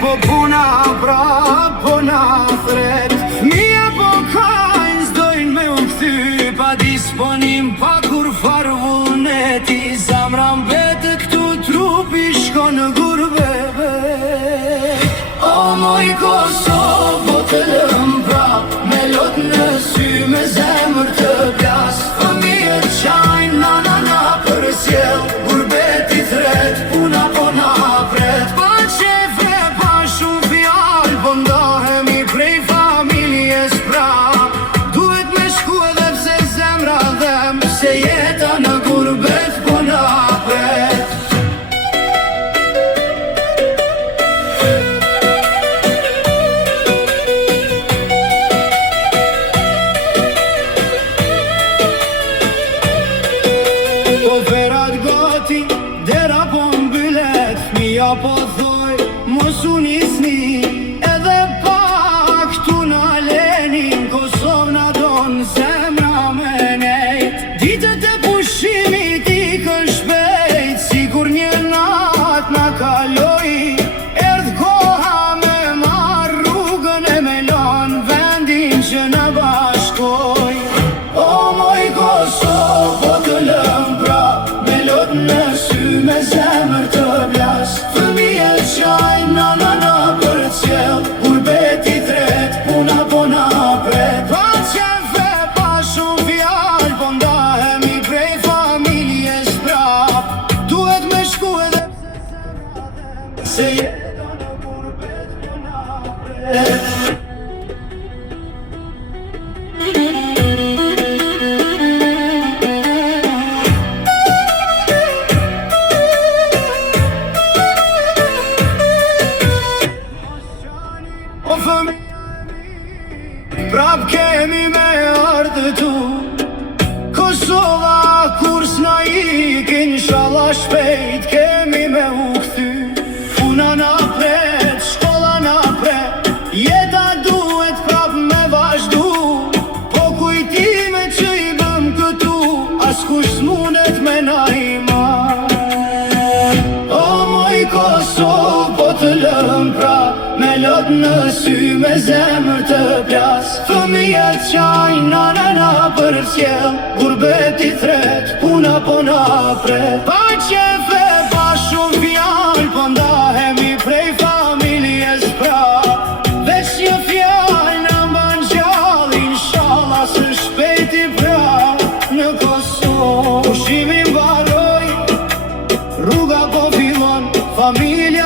po puna prap, po na thret. Mia po kajnë zdojnë me u kthy, pa disponim, pa kur far vullneti. Zamra mbete këtu, trupi shko në gurbeve. O moj Kosovo, të lëm prap, me lot në sy, me zemër të plas. Fëmijët qajnë, na për sjell, gurbeti thret, puna po na pret. Pa qefe, pa shumë fjall, po ndohemi prej familjes prap. Duhet me shku edhe pse zemra dhem, se jeta në gurbet po na pret. Po verat gati, dera po mbyllet, fmija po thoj, mos u nisni, edhe pak tu na leni, Kosovë na don zemra me nejt. Ditët e pushimit ikën shpejt, sikur një nat na kaloi. Erdh koha me marr rrugën e me lon vendin që na bashkoj. O moj Kosovo, të lëm prap, me lot në sy, me zemër të plas. Fëmijët qajnë, na për cjell, gurbeti thret, puna po na pret. Pa qefe, pa shumë fjall, po ndahemi prej familjes prap. Duhet me shku edhe pse zemra dhem, se jeta në gurbet po na pret. O fëmijë, prap kemi me ardhë tu. Kosova kur s'na ikin, inshallah shpejt kemi me u kthy. Puna na pret, shkolla na pret, jeta duhet prap me vazhdu. Po kujtime që i bëm këtu, askush s'munet me na i marr. O moj Kosovë, po të lëm prap, me lot në sy, me zemër të plas. Fëmijët qajnë, na për cjell, gurbeti thret, puna po na pret. Pa qefe, pa shumë fjall, po ndahemi prej familjes prap. Veç një fjall na mban gjall, inshallah së shpejti prap në Kosovë. Pushimi mbaroj, rruga po fillon, familje